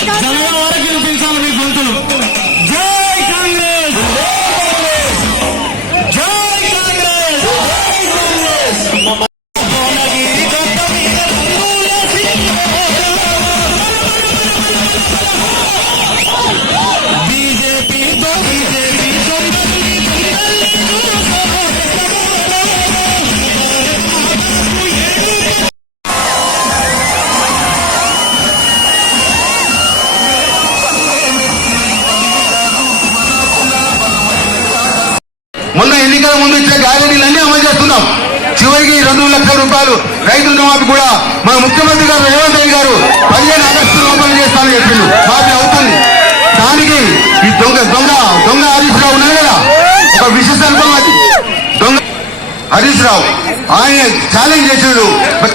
Zalora ఎన్నికల ముందు ఇచ్చే గ్యారెంటీలన్నీ అమలు చేస్తున్నాం. చివరికి రెండు లక్షల రూపాయలు రైతు రుణమాఫీ కూడా మన ముఖ్యమంత్రి గారు రేవంత్ రెడ్డి గారు పదిహేను ఆగస్టు లోపల చేస్తామని చెప్పిండు. మాఫీ అవుతుంది. దానికి ఈ దొంగ దొంగ దొంగ హరీష్ రావు ఉన్నాడు కదా? ఒక విశేష దొంగ హరీష్ రావు ఆయన ఛాలెంజ్ చేసాడు.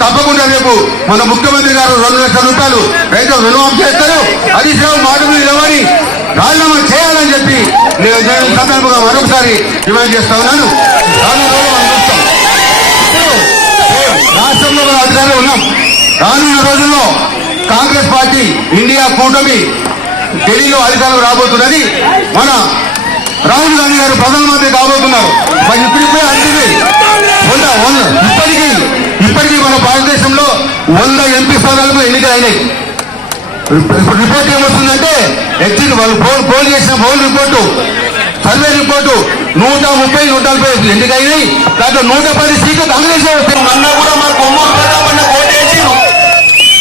తప్పకుండా రేపు మన ముఖ్యమంత్రి గారు రెండు లక్షల రూపాయలు రైతు రుణమాఫీ చేస్తారు. హరీష్ రావు మాట మీద నిలబడి రాజీనామా చేయాలని చెప్పి నేను సందర్భంగా మరొకసారి డిమాండ్ చేస్తా ఉన్నాను. రానున్న మనం చూస్తాం. రాష్ట్రంలో అధికారులు ఉన్నాం. రానున్న రోజుల్లో కాంగ్రెస్ పార్టీ ఇండియా కూటమి ఢిల్లీలో అధికారం రాబోతున్నది. మన రాహుల్ గాంధీ గారు ప్రధానమంత్రి కాబోతున్నారు. మరి ఇప్పటికే అంటుంది వంద వంద ఇప్పటికీ ఇప్పటికీ మన భారతదేశంలో వంద ఎంపీ స్థానాలకు ఎన్నికలు అయినాయి. ఇప్పుడు రిపోర్ట్ ఏమొస్తుందంటే ఎగ్జిట్ వాళ్ళు పోల్ పోల్ చేసిన పోల్ రిపోర్టు సర్వే రిపోర్టు నూట ముప్పై నూట నలభై ఎన్నికైనాయి దాంట్లో నూట పది సీట్లు కాంగ్రెస్ మొన్న కూడా మన కొమ్మూరు ప్రతాపన్న ఓటేసి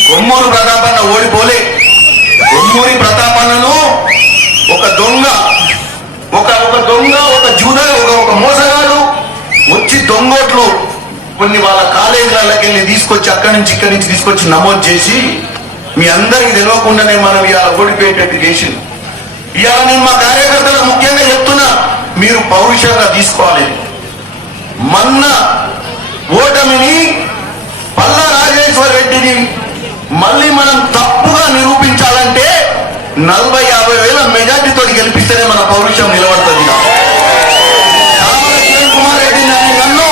కొమ్మూరు ప్రతాపన్న ఓడిపోలే కొమ్మూరి ప్రతాపన్నను ఒక దొంగ ఒక ఒక దొంగ ఒక జూద ఒక ఒక మోసగాడు వచ్చి దొంగోట్లు కొన్ని వాళ్ళ కాలేజీలకి వెళ్ళి తీసుకొచ్చి అక్కడి నుంచి ఇక్కడి నుంచి తీసుకొచ్చి నమోదు చేసి మీ అందరికి తెలియకుండానే మనం ఇవాళ ఓడిపోయేటట్టు చేసింది. ఇవాళ నేను మా కార్యకర్తలకు ముఖ్యంగా చెప్తున్నా మీరు పౌరుషంగా తీసుకోవాలి. మన్న ఓటమిని పల్లా రాజేశ్వర రెడ్డిని మళ్ళీ మనం తప్పుగా నిరూపించాలంటే నలభై యాభై వేల మెజార్టీతో గెలిపిస్తేనే మన పౌరుషం నిలబడుతుంది. కుమార్ రెడ్డి నన్ను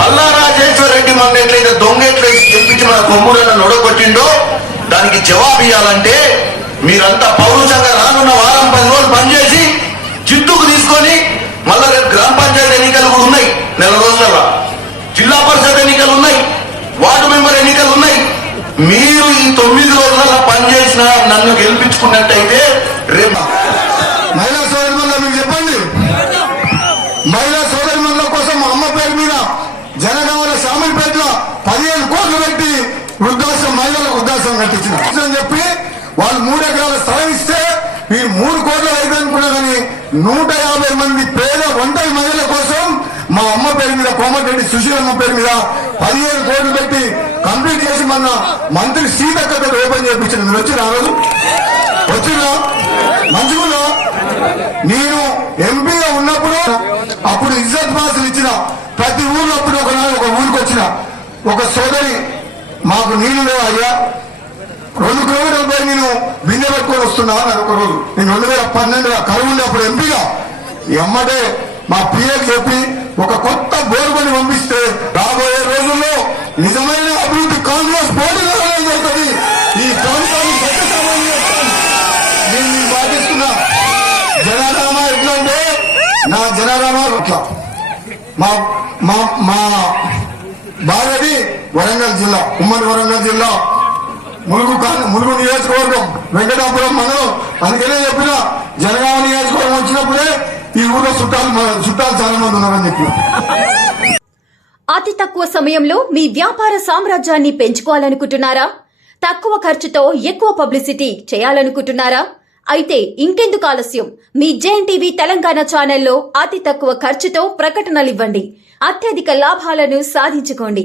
పల్లా రాజేశ్వర రెడ్డి మన ఎట్లయితే దొంగ ఎట్లయితే గెలిపించి మన కొమ్ములను నొడగొట్టిండో దానికి జవాబు ఇవ్వాలంటే మీరంతా పౌరుషంగా రానున్న వారం పది రోజులు పనిచేసి చిత్తుకు తీసుకొని మళ్ళా రేపు గ్రామ పంచాయతీ ఎన్నికలు కూడా ఉన్నాయి. నెల రోజులలో. జిల్లా పరిషత్ ఎన్నికలు ఉన్నాయి. వార్డు మెంబర్ ఎన్నికలు ఉన్నాయి. మీరు ఈ తొమ్మిది రోజుల పనిచేసిన నన్ను గెలిపించుకున్నట్టయితే రేపు మహిళా సోదరి మీకు చెప్పండి. మహిళా సోదరి కోసం మా అమ్మ పేరు మీద జనగామల శామిలిపేటలో పదిహేను కోట్లు పెట్టి వృద్ధాశ్రమం మహిళలకు వృద్ధాశ్రమం కట్టించిన అని చెప్పి వాళ్ళు మూడు ఎకరాల స్థలం ఇస్తే మీరు మూడు కోట్ల ఐదు అనుకున్నారని నూట యాభై మంది పేద ఒంటరి మహిళల కోసం మా అమ్మ పేరు మీద కోమటిరెడ్డి సుశీలమ్మ పేరు మీద పదిహేను కోట్లు పెట్టి కంప్లీట్ చేసి మన మంత్రి సీతక్క ఓపెన్ చేయించిన మీరు వచ్చిన ఆ రోజు? వచ్చినా నేను ఎంపీగా ఉన్నప్పుడు అప్పుడు ఇజ్జత్ బాసులు ఇచ్చిన ప్రతి ఊర్లో అప్పుడు ఒక ఒక ఊరికి వచ్చిన ఒక సోదరి మాకు నీళ్ళు లేవు అయ్యా. రెండు కిలోమీటర్ల పోయి నేను బిందె పెట్టుకొని వస్తున్నా అని ఒక రోజు. నేను రెండు వేల పన్నెండులో కరువు ఉండేప్పుడు ఎంపీగా. ఎమ్మటే మా పిఎకి చెప్పి ఒక కొత్త బోరు పంపిస్తే రాబోయే రోజుల్లో నిజమైన అభివృద్ధి కాంగ్రెస్ పోటీ జరుగుతుంది. ఈ ప్రాంతాన్ని నేను పాటిస్తున్నా. జనారామ ఎట్లా అంటే నా జనారామ అట్లా మా మా మా వరంగల్ జిల్లా ఉమ్మడి వరంగల్ జిల్లా ములుగు ములుగు నియోజకవర్గం వెంకటాపురం మండలం. అందుకనే చెప్పిన జనగామ నియోజకవర్గం వచ్చినప్పుడే ఈ ఊళ్ళో చుట్టాలు చుట్టాలు చాలా మంది ఉన్నారని చెప్పి అతి తక్కువ సమయంలో మీ వ్యాపార సామ్రాజ్యాన్ని పెంచుకోవాలనుకుంటున్నారా? తక్కువ ఖర్చుతో ఎక్కువ పబ్లిసిటీ చేయాలనుకుంటున్నారా? అయితే ఇంకెందుకు ఆలస్యం? మీ జేఎన్ టీవీ తెలంగాణ ఛానల్లో అతి తక్కువ ఖర్చుతో ప్రకటనలివ్వండి. అత్యధిక లాభాలను సాధించుకోండి.